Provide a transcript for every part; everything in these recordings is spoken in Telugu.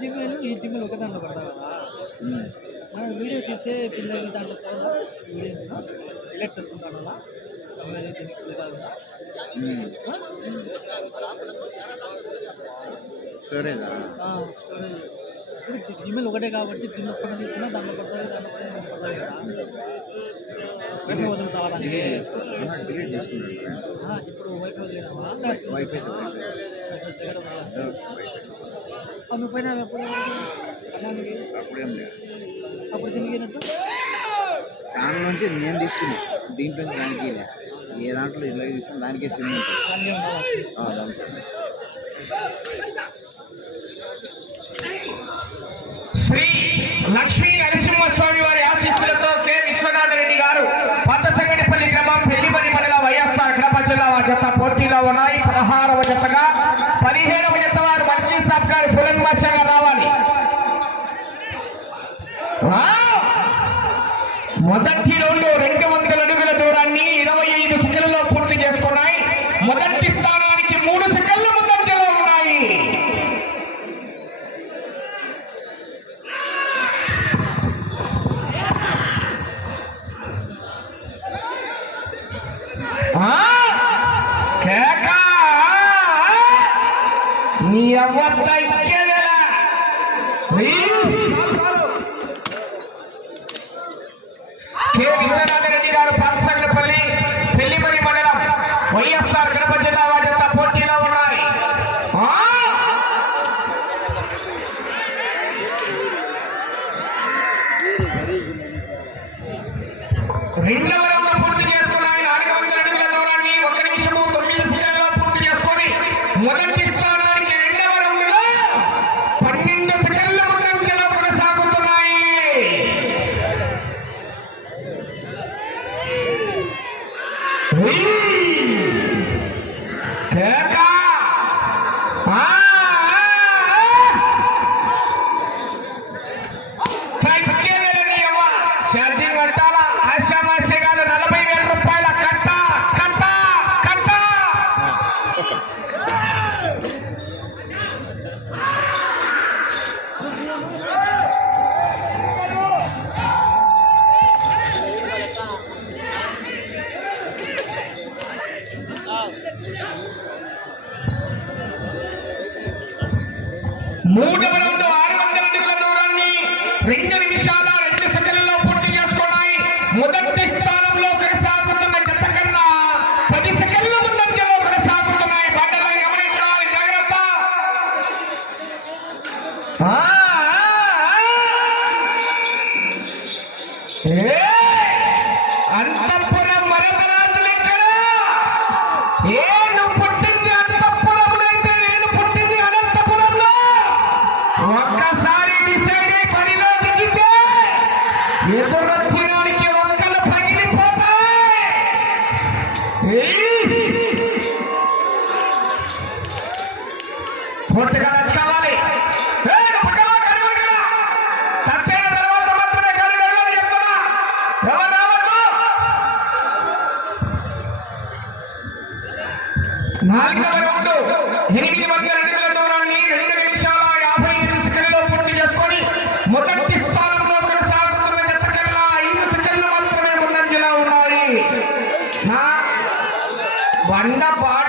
జిగ్గులు ఈ జిగ్గులు ఒక దాంట్లో పడతా కదా వీడియో తీసే కింద దాంట్లో వీడియో ఎలెక్ట్ చేసుకుంటాను కదా జిమ్మెల్ ఒకటే కాబట్టి జిమ్ ఫోన్ తీసుకున్నా దాంట్లో పడుతుంది దాంట్లో పడుతుంది వైఫై ఇప్పుడు వైఫై వదిలేదా వైఫై నువ్వు పోయినా ఎప్పుడు అప్పుడేం లేదు. అప్పుడు చినిగినట్టు దాని నుంచి నేను తీసుకున్నా. దీంట్లో దానికి ఏ దాంట్లో ఇలా తీసుకున్నా దానికే సిమ్ శ్రీ లక్ష్మీ வேளாளர் என்று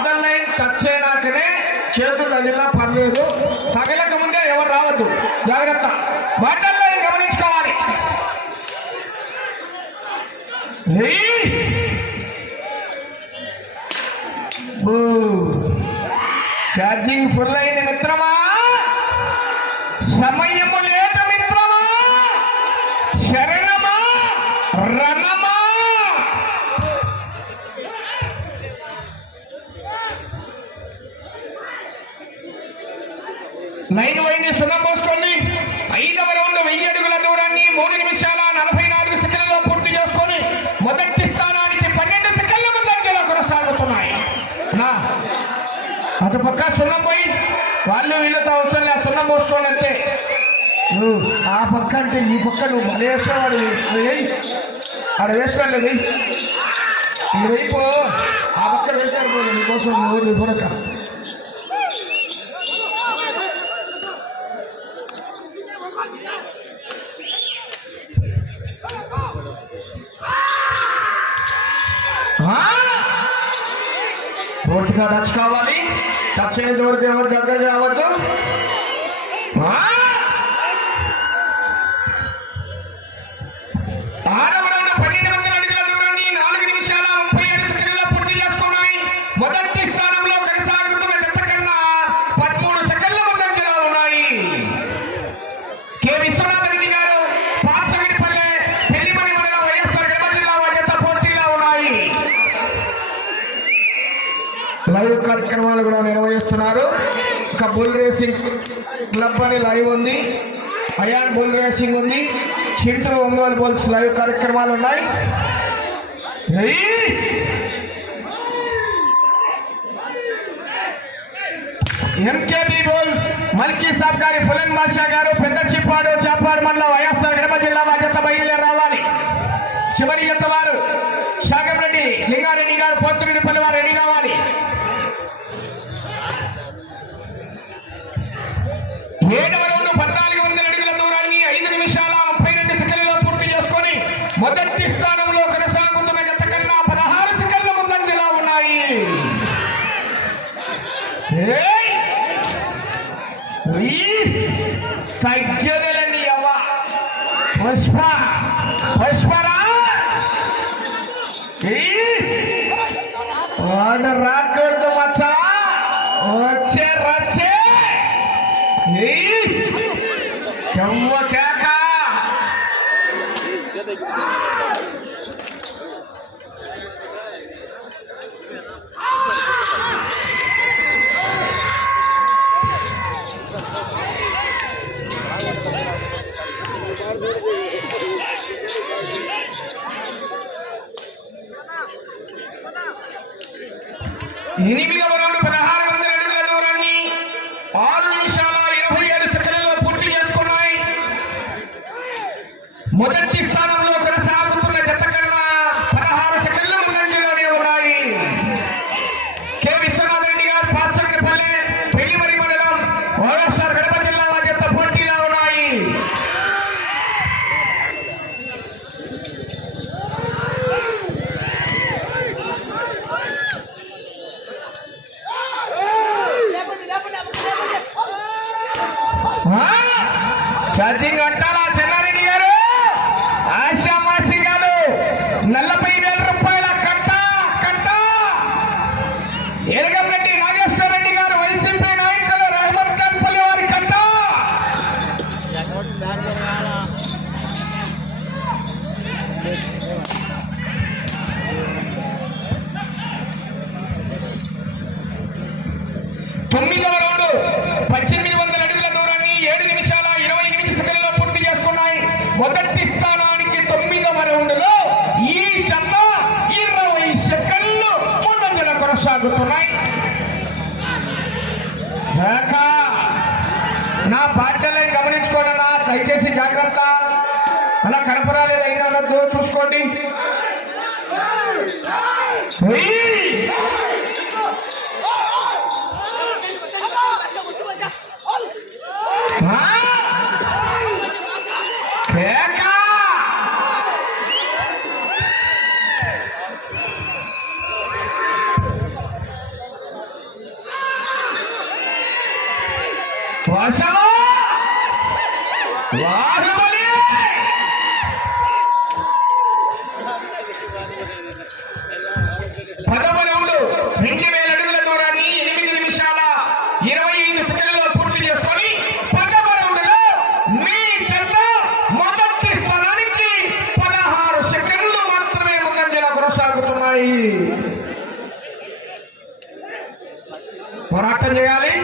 అర్థం లైన్ టచ్ చేయడాకనే చేతులు తగిలినా పర్లేదు. తగిలక ముందే ఎవరు రావద్దు. జాగ్రత్త. బాటల్ లైన్ గమనించుకోవాలి? ఛార్జింగ్ ఫుల్ అయింది మిత్రమా? లైన్ వైండి సున్నం పోసుకోండి ఐదవ రౌండ్ వెయ్యి అడుగుల దూరాన్ని మూడు నిమిషాల నలభై నాలుగు సెకండ్లలో పూర్తి చేసుకొని మొదటి స్థానానికి పన్నెండు సెకండ్ల ముందంజలో కొనసాగుతున్నాయి. నా అటు పక్క సున్నం పోయి వాళ్ళు వీళ్ళతో అవసరం లేదు సున్నం పోసుకోండి అంతే నువ్వు ఆ పక్క అంటే ఈ పక్క నువ్వు భలే వేసేవాడు ఆడ వేసుకోండి నువ్వు వైపు ఆ పక్క వేసాడు పోదు నీకోసం ఊరు కొరక పూర్తిగా టచ్ కావాలి టచ్ అయినంత వరకు ఎవరు దగ్గర రావద్దు లైవ్ కార్యక్రమాలు కూడా నిర్వహిస్తున్నారు. ఒక బుల్ రేసింగ్ క్లబ్ అని లైవ్ ఉంది. అయాన్ బుల్ రేసింగ్ ఉంది. చింతల ఒంగోలు బుల్స్ లైవ్ కార్యక్రమాలు ఉన్నాయి. ఎంకేబీ బోల్స్ మల్కీ సాబ్ గారి ఫులన్ మాషా గారు పెద్ద చిప్పాడు Come look మొదటి స్థానంలో కొనసాగు జత కన్నా పదహారు సెకండ్ల ముందంజలోనే ఉన్నాయి కె విశ్వనాథ రెడ్డి గారు పాసకరపల్లె పెళ్ళిమరి మండలం వైఎస్ఆర్ కడప జిల్లా వారి జత పోటీలో ఉన్నాయి ఛార్జింగ్ అంటారా చెన్నారెడ్డి గారు ఆశామాసి గారు నలభై వేల రూపాయల కట్ట కట్ట ఎరగంరెడ్డి నాగేశ్వర రెడ్డి గారు వైసీపీ నాయకులు రహమత్ ఖాన్ పల్లి వారి కట్ట తొమ్మిదవ రౌండ్ పద్దెనిమిది వందల అడుగుల దూరాన్ని ఏడు నిమిషాల ఇరవై ఎనిమిది సెకండ్లలో పూర్తి చేసుకున్నాయి మొదటి స్థానానికి తొమ్మిదవ రౌండ్లో ఈ జత ఇరవై సెకండ్లు ముందంజల కొనసాగుతున్నాయి శాఖ నా పార్టీలను గమనించుకోండి దయచేసి జాగ్రత్త. అలా కనపరాలేదు అయినా చూసుకోండి. వశము! బాహుబలి! పదవ రౌండ్ రెండు వేల అడుగుల దూరాన్ని ఎనిమిది నిమిషాల ఇరవై ఐదు సెకండ్లలో పూర్తి చేసుకొని పదవ రౌండ్లో మీ చెత్త మొదటి స్థానానికి పదహారు సెకండ్లు మాత్రమే ముందంజల కొనసాగుతున్నాయి పోరాటం చేయాలి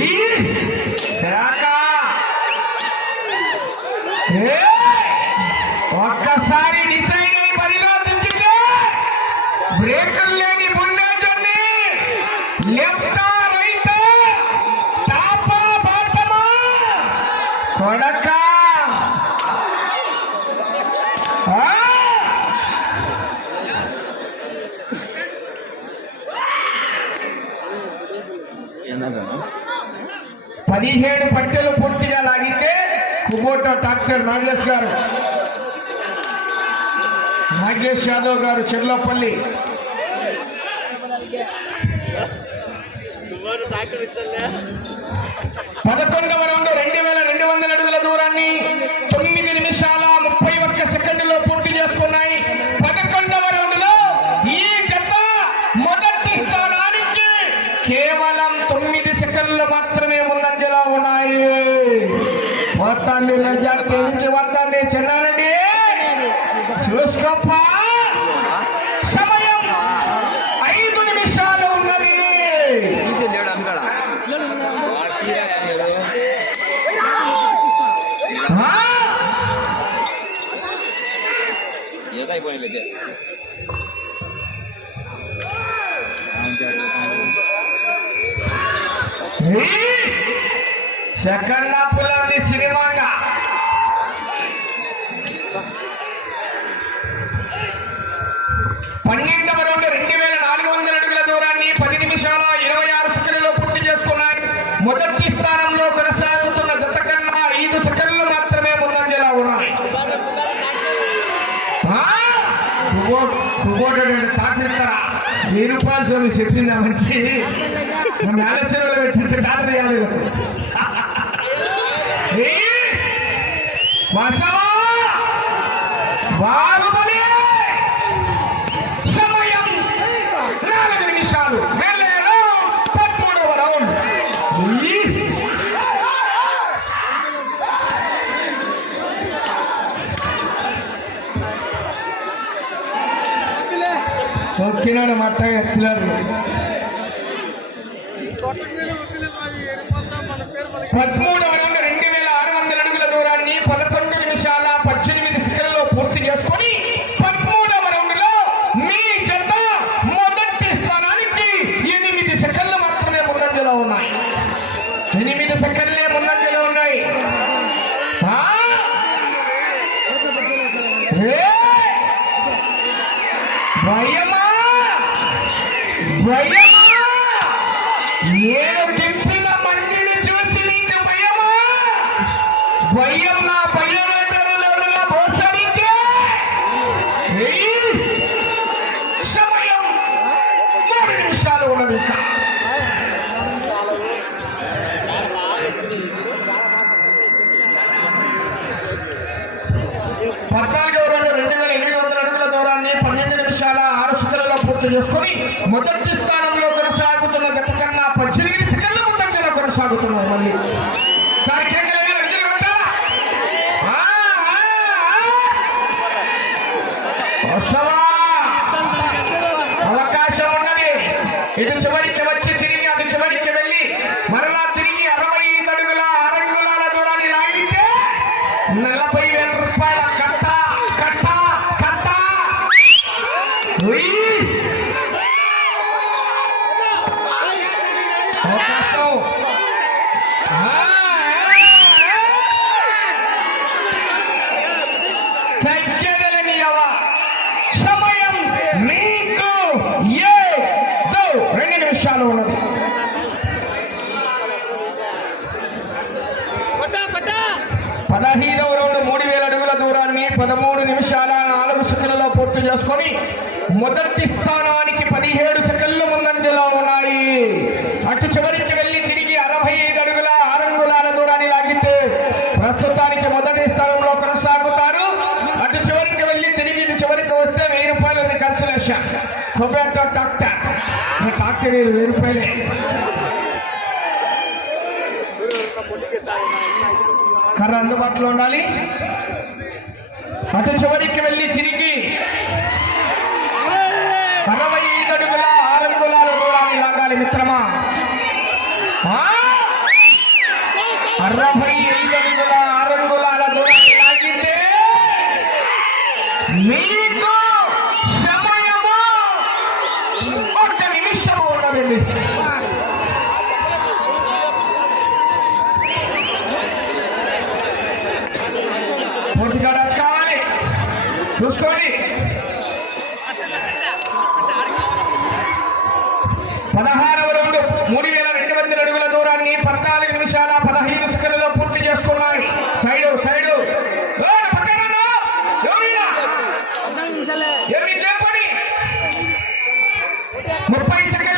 ఈ శాఖ. ఏ! ఒక్కసారి డిసైడ్ అయి బరిలో దించితే బ్రేకులు లేని బుండేజన్ని లెఫ్ట్ రైట్ టాప్ బాటమా కొడక! పదిహేడు పట్టెలు డాక్టర్ నాగేష్ గారు. నాగేష్ యాదవ్ గారు చెర్లోపల్లి. పదకొండవ రౌండ్ రెండు వేల రెండు వందల అడుగుల దూరాన్ని సెకండాపులోని సినిమాగా. పన్నెండవ రౌండ్ రెండు వేల నాలుగు వందల అడుగుల దూరాన్ని పది నిమిషాల ఇరవై ఆరు సెకండ్లలో పూర్తి చేసుకున్నాయి. మొదటి స్థానంలో కొనసాగుతున్న జత కన్నా ఐదు సెకండ్లు మాత్రమే ముందంజలా ఉన్నాయి. ఆ? కుబోట్ కుబోట్ తాకిస్తారా వెయ్యి రూపాయలు చూసి డాక్టర్ చేయాలి వసవా బాగుబలి సమయం నాలుగు నిమిషాలు వెళ్ళాను పదమూడవ రౌండ్ ఈ తొక్కినాడు మట్ట ఎక్సలర్. పదమూడు రౌండ్ రెండు వేల ఆరు వందల అడుగుల దూరాన్ని పదకొండు నిమిషాల పద్దెనిమిది సెకండ్లో పూర్తి చేసుకొని పదమూడవ రౌండ్లో మీ జత మొదటి స్థానానికి ఎనిమిది సెకండ్లు మాత్రమే ముందంజలో ఉన్నాయి. ఎనిమిది సెకండ్లే ముందంజలో ఉన్నాయి. భయం సెకండ్లలో చేసుకుని మొదటి స్థానంలో కొనసాగుతున్న గత కన్నా పద్దెనిమిది సెకండ్ల ముందంజలో కొనసాగుతున్నాయి మళ్ళీ సార్ కేకలు వేయాలి, విజులు కొట్టాలా? ఆ, ఆ, ఆ. వస్తావా? అవకాశం ఉన్నది ఇటు చివరికి వచ్చి తిరిగి అటు చివరికి వెళ్ళి మరలా తిరిగి అరవై ఐదు అడుగుల అరంగులాల దూరాన్ని లాగితే నలభై వేల రూపాయల కట్ట కట్ట కట్ట ఉయ్! అవకాశం ఆ, ఆ, ఆ. తగ్గేదేలేని యవ్వ. సమయం మీకు ఏదో రెండు నిమిషాలు ఉన్నది. పదహైదవ రౌండ్ మూడు వేల అడుగుల దూరాన్ని పదమూడు నిమిషాల నాలుగు సెకండ్లలో పూర్తి చేసుకొని మొదటి స్థానానికి పదిహేడు సెకండ్లు ముందంజలో ఉన్నాయి అటు చివరికి వెళ్ళి తిరిగి అరవై ఐదు అడుగుల ఆరంగులాల దూరాన్ని లాగితే ప్రస్తుతానికి మొదటి స్థానంలో కొనసాగుతారు అటు చివరికి వెళ్ళి తిరిగి ఇటు చివరికి వస్తే వెయ్యి రూపాయలు ఉంది కన్సలేషన్ టొబాటో డాక్టర్ డాక్టర్ ఇది వెయ్యి రూపాయలే కర్ర అందుబాటులో ఉండాలి. అటు చివరికి వెళ్ళి తిరిగి. అరవై ఐదు అడుగుల ఆరు అంగుళాల దూరాన్ని లాగాలి మిత్రం ముప్పై సెకండ్లు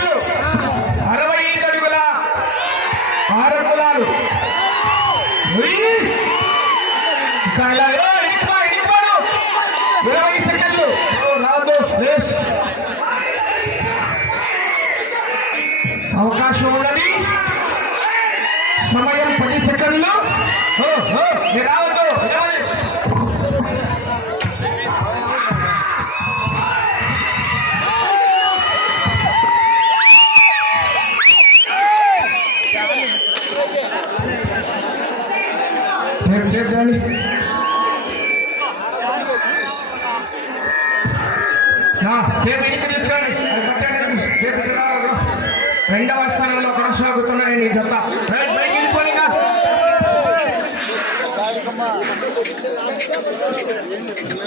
Gracias.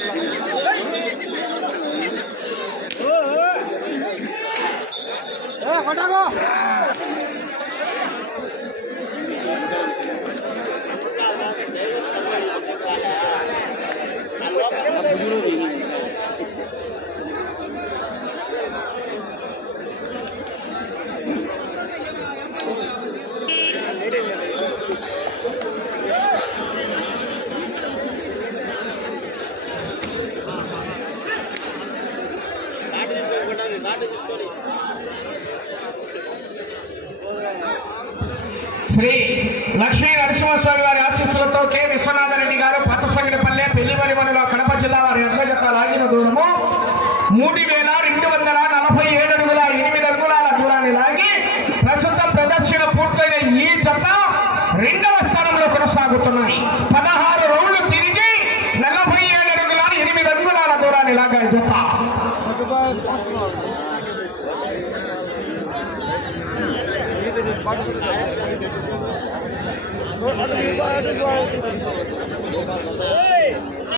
Happy birthday.